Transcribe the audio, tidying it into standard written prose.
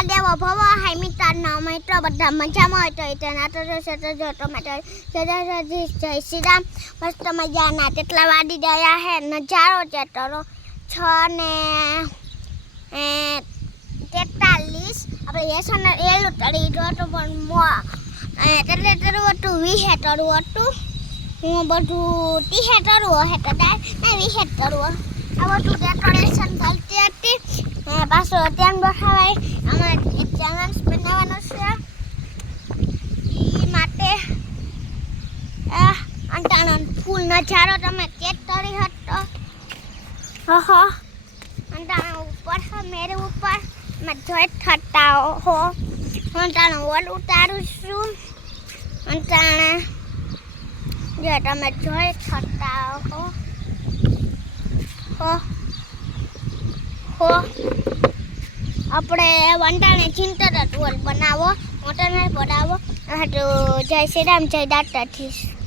મહાદેવો ભવો હાય મિત્રનો મિત્રો બધા મજામાં હોય તો એના તો જશે તો જો ટોમેટો જય શ્રી રામ મસ્ત મજાના તેટલા વાડી ગયા હે નજારો ચેટરો 6:43 આપણે યસન એલું તળી જોતો પણ એટલે તરું હતું 20 તરું હતું હું બધું 30 તરું હે તો ને 20 તરું આ બધું ડેકોરેશન ચાલતી હતી પાછું ત્યાં બખાવાય આમાં ચેનલ્સ બનાવવાનો છે એ માટે અંટાનો ફૂલ નજારો તમે ચેક કરી હતો હો અંટાનો ઉપર મેરે ઉપર મેં જોઈ થતા હો અંટાનો વોલ ઉતારું છું અંટાણે જો તમે જોઈ થતા હો આપણે વંટાને ચિંતા ટોલ બનાવો મોટરને પડાવો જય શ્રી રામ જય દાતાથી